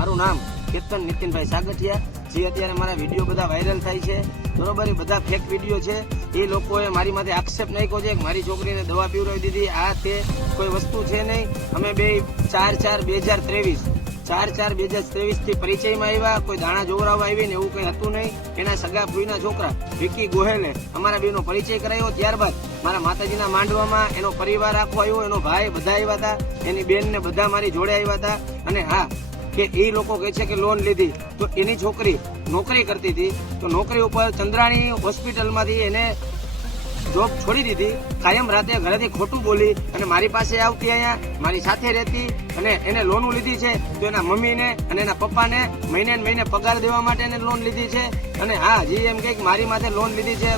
મારું નામ કેતન નીતિનભાઈ સાગઠિયા, જે અત્યારે મારા વિડીયો બધા વાયરલ થાય છે, બરોબર, એ બધા ફેક વિડીયો છે. એ લોકોએ મારી માથે આક્ષેપ નાખ્યો છે કે મારી છોકરીને દવા પીવડાવી દીધી, આ તે કોઈ વસ્તુ છે નહીં. અમે બે 4/4/2023 થી પરિચયમાં આવ્યા, કોઈ દાણા જોવરાવા આવી ને એવું કઈ હતું નહીં. એના સગા ફૂઈના છોકરા વિકી ગોહેલે અમારા બેનો પરિચય કરાયો. ત્યારબાદ મારા માતાજીના માંડવામાં એનો પરિવાર આખો આવ્યો, એનો ભાઈ બધા આવ્યા હતા, એની બેન ને બધા મારી જોડે આવ્યા હતા. અને હા, કે એ લોકો કહે છે કે લોન લીધી, તો એની છોકરી નોકરી કરતી હતી, તો નોકરી ઉપર ચંદ્રાણી હોસ્પિટલમાંથી એને જોબ છોડી દીધી. કાયમ રાતે ઘરેથી ખોટું બોલી અને મારી પાસે આવતી, અહીંયા મારી સાથે રહેતી, અને એને લોન લીધી છે. તો એના મમ્મીને અને એના પપ્પાને મહિને ને મહિને પગાર દેવા માટે એને લોન લીધી છે. અને હા, જે એમ કે મારી માથે લોન લીધી છે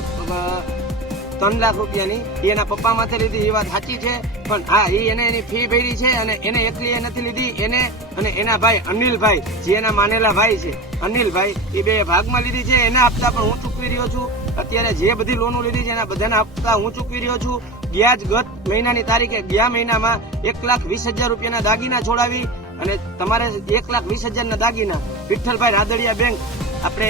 3 લાખ રૂપિયાની, એ એના પપ્પા માથે લીધી, એ વાત સાચી છે. પણ હા, એને એની ફી ભરી છે, અને એને એકલી નથી લીધી, એને અને એના ભાઈ અનિલભાઈ, જે એના માનેલા ભાઈ છે અનિલભાઈ, એ બે ભાગમાં લીધી છે. એના હપ્તા પણ હું ચૂકવી રહ્યો છું. અત્યારે જે બધી લોનો લીધી છે એના બધાના હપ્તા હું ચૂકવી રહ્યો છું. ગયા જ ગત મહિનાની તારીખે, ગયા મહિનામાં 1,20,000 રૂપિયાના દાગીના છોડાવી, અને તમારે 1,20,000 ના દાગીના વિઠ્ઠલભાઈ રાદડિયા બેંક આપણે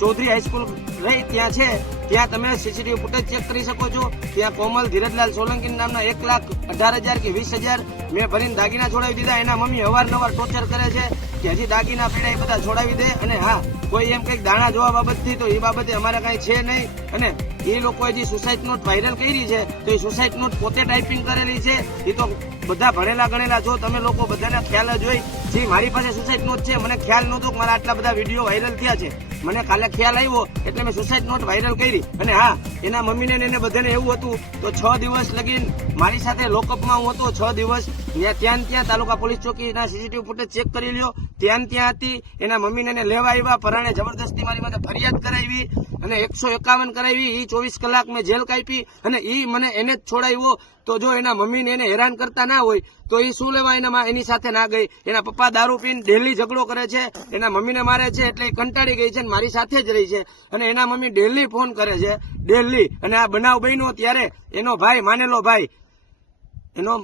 ચૌધરી હાઈસ્કૂલ રહી ત્યાં છે, ત્યાં તમે સીસીટીવી ફૂટેજ ચેક કરી શકો છો. ત્યાં કોમલ ધીરજલાલ સોલંકી નામના 1,18,000 કે 20,000 મેં ભરીને દાગીના છોડાવી દીધા. એના મમ્મી અવારનવાર ટોર્ચર કરે છે કે હજી દાગીના પડ્યા, એ બધા છોડાવી દે. અને હા, કોઈ એમ કઈક દાણા જોવા બાબતથી, તો એ બાબતે અમારે કઈ છે નહીં. અને એ લોકોએ જે સુસાઇડ નોટ વાયરલ કરી છે, તો એ સુસાઇડ નોટ પોતે ટાઈપિંગ કરેલી છે. એ તો બધા ભણેલા ગણેલા છો તમે લોકો, બધાને ખ્યાલ જ હોય. જે મારી પાસે સુસાઇડ નોટ છે, મને ખ્યાલ નહોતો કે મારા આટલા બધા વિડીયો વાયરલ થયા છે. મને કાલે ખ્યાલ આવ્યો એટલે મેં સુસાઇડ નોટ વાયરલ કરી. અને હા, એના મમ્મીને એને બધાને એવું હતું, તો 6 દિવસ લગીન મારી સાથે લોકઅપમાં હું હતો. 6 દિવસ ત્યાં તાલુકા પોલીસ ચોકીના સીસીટીવી ફૂટેજ ચેક કરી લ્યો, ત્યાં હતી. એના મમ્મીને એને લેવા આવ્યા, પરાણે જબરદસ્તી મારી માટે ફરિયાદ કરાવી અને 151 કરાવી. એ 24 કલાક મેં જેલ કાપી, અને એ મને એને જ છોડાવ્યો. તો જો એના મમ્મીને એને હેરાન કરતા ના હોય તો એ શું લેવા એની સાથે ના ગઈ. એના પપ્પા દારૂ પીને ડેલી ઝઘડો કરે છે, એના મમ્મીને મારે છે, એટલે એ કંટાળી ગઈ છે, મારી સાથે જ રહી છે. અને એના મમ્મી ડેલી ફોન કરે છે, ડેલી. અને આ બનાવ બન્યો ત્યારે એનો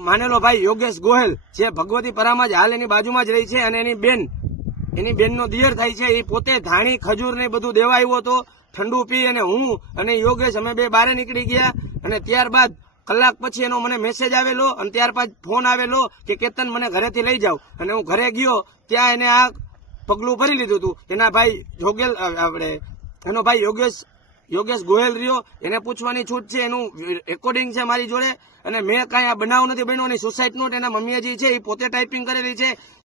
માનેલો ભાઈ યોગેશ ગોહેલ, જે ભગવતી પરામાં જ હાલ એની બાજુમાં જ રહી છે, અને એની બેનનો દિયર થાય છે, એ પોતે ધાણી ખજૂર ને બધું દેવા આવ્યો હતો. ઠંડુ પી અને હું અને યોગેશ અમે બે બારે નીકળી ગયા. અને ત્યારબાદ કલાક પછી એનો મને મેસેજ આવેલો, અને ત્યારબાદ ફોન આવેલો કે કેતન મને ઘરેથી લઈ જાવ. અને હું ઘરે ગયો, ત્યાં એને આ પગલું ભરી લીધું હતું. એના ભાઈ એનો ભાઈ યોગેશ ગોહેલ રહ્યો, એને પૂછવાની છૂટ છે, એનું રેકોર્ડિંગ છે મારી જોડે. અને મેં કાંઈ આ બનાવ નથી બન્યો. સુસાઇડ નોટ એના મમ્મીએ જે છે એ પોતે ટાઈપિંગ કરેલી છે.